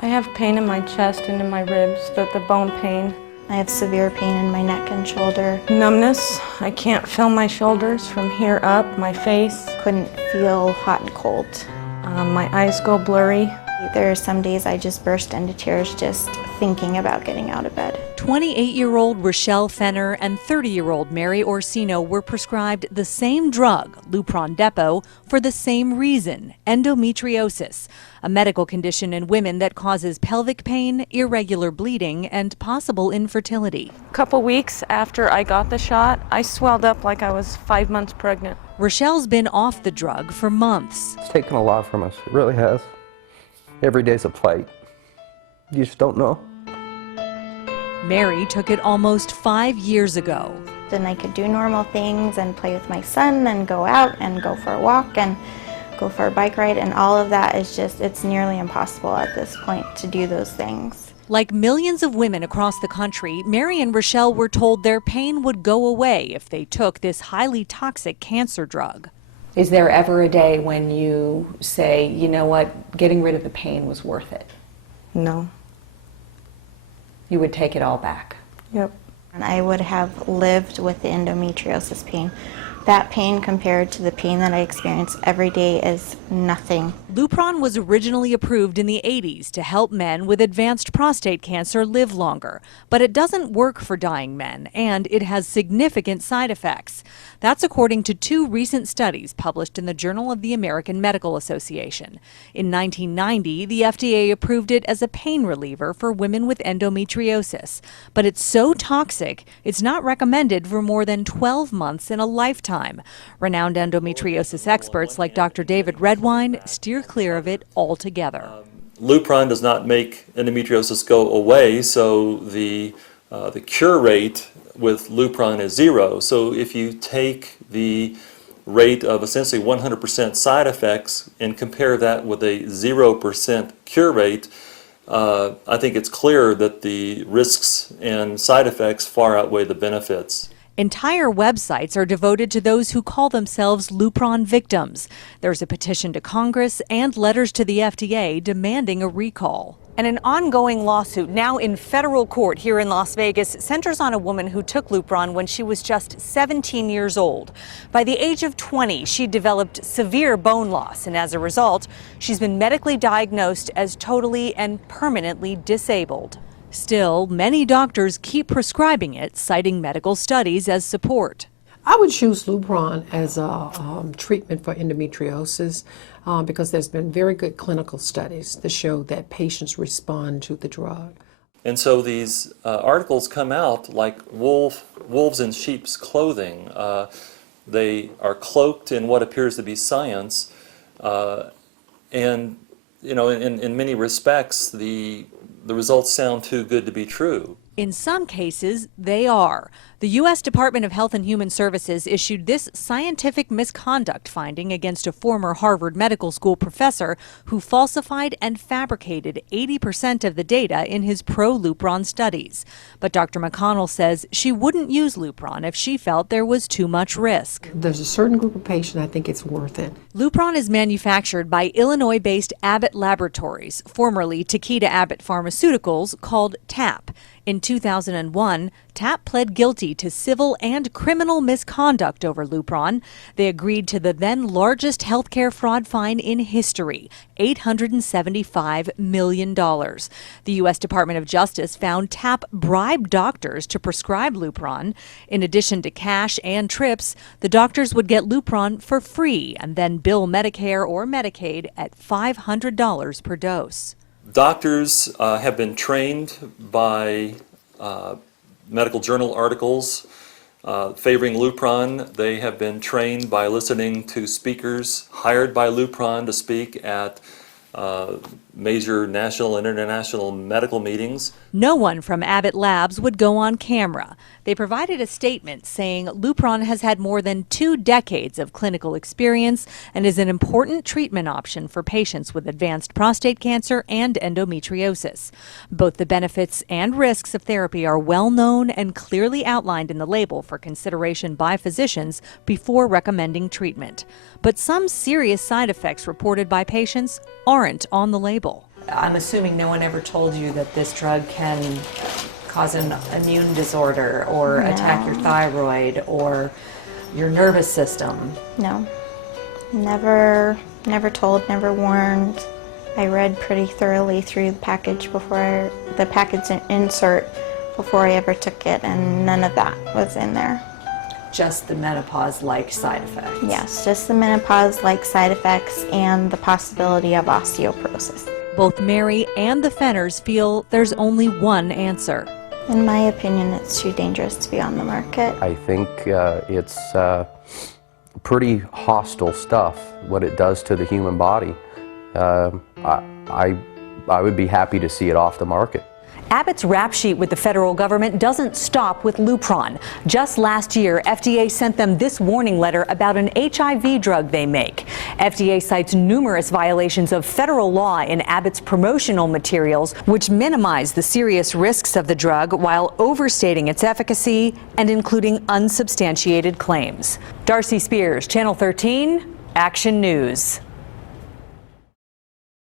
I have pain in my chest and in my ribs, the bone pain. I have severe pain in my neck and shoulder. Numbness. I can't feel my shoulders from here up, my face. Couldn't feel hot and cold. My eyes go blurry. There are some days I just burst into tears just thinking about getting out of bed. 28-year-old Rochelle Fenner and 30-year-old Mary Orsino were prescribed the same drug, Lupron Depot, for the same reason, endometriosis, a medical condition in women that causes pelvic pain, irregular bleeding, and possible infertility. A couple weeks after I got the shot, I swelled up like I was 5 months pregnant. Rochelle's been off the drug for months. It's taken a lot from us, it really has. Every day's a fight. You just don't know. Mary took it almost 5 years ago. Then I could do normal things and play with my son and go out and go for a walk and go for a bike ride, and all of that is just, it's nearly impossible at this point to do those things. Like millions of women across the country, Mary and Rochelle were told their pain would go away if they took this highly toxic cancer drug. Is there ever a day when you say, you know what, getting rid of the pain was worth it? No. You would take it all back? Yep. And I would have lived with the endometriosis pain. That pain compared to the pain that I experience every day is nothing. Lupron was originally approved in the 80s to help men with advanced prostate cancer live longer, but it doesn't work for dying men, and it has significant side effects. That's according to 2 recent studies published in the Journal of the American Medical Association. In 1990, the FDA approved it as a pain reliever for women with endometriosis, but it's so toxic, it's not recommended for more than 12 months in a lifetime. Renowned endometriosis experts like Dr. David Redwine steer clear of it altogether. Lupron does not make endometriosis go away, so the cure rate with Lupron is 0. So if you take the rate of essentially 100% side effects and compare that with a 0% cure rate, I think it's clear that the risks and side effects far outweigh the benefits. Entire websites are devoted to those who call themselves Lupron victims. There's a petition to Congress and letters to the FDA demanding a recall. And an ongoing lawsuit now in federal court here in Las Vegas centers on a woman who took Lupron when she was just 17 years old. By the age of 20, she developed severe bone loss, and as a result, she's been medically diagnosed as totally and permanently disabled. Still, many doctors keep prescribing it, citing medical studies as support. I would choose Lupron as a treatment for endometriosis because there's been very good clinical studies that show that patients respond to the drug. And so these articles come out like wolves in sheep's clothing. They are cloaked in what appears to be science, and you know, in many respects, the results sound too good to be true. In some cases, they are. The U.S. Department of Health and Human Services issued this scientific misconduct finding against a former Harvard Medical School professor who falsified and fabricated 80% of the data in his pro-Lupron studies. But Dr. McConnell says she wouldn't use Lupron if she felt there was too much risk. There's a certain group of patients I think it's worth it. Lupron is manufactured by Illinois-based Abbott Laboratories, formerly Takeda Abbott Pharmaceuticals, called TAP. In 2001, TAP pled guilty to civil and criminal misconduct over Lupron. They agreed to the then largest healthcare fraud fine in history, $875 million. The U.S. Department of Justice found TAP bribed doctors to prescribe Lupron. In addition to cash and trips, the doctors would get Lupron for free and then bill Medicare or Medicaid at $500 per dose. Doctors have been trained by medical journal articles favoring Lupron. They have been trained by listening to speakers hired by Lupron to speak at major national and international medical meetings. No one from Abbott Labs would go on camera. They provided a statement saying Lupron has had more than 2 decades of clinical experience and is an important treatment option for patients with advanced prostate cancer and endometriosis. Both the benefits and risks of therapy are well known and clearly outlined in the label for consideration by physicians before recommending treatment. But some serious side effects reported by patients aren't on the label. I'm assuming no one ever told you that this drug can cause an immune disorder or attack your thyroid or your nervous system. No, never told, never warned. I read pretty thoroughly through the package insert before I ever took it, and none of that was in there. Just the menopause-like side effects. Yes, just the menopause-like side effects and the possibility of osteoporosis. Both Mary and the Fenners feel there's only one answer. In my opinion, it's too dangerous to be on the market. I think it's pretty hostile stuff, what it does to the human body. I would be happy to see it off the market. Abbott's rap sheet with the federal government doesn't stop with Lupron. Just last year, FDA sent them this warning letter about an HIV drug they make. FDA cites numerous violations of federal law in Abbott's promotional materials, which minimize the serious risks of the drug while overstating its efficacy and including unsubstantiated claims. Darcy Spears, Channel 13, Action News.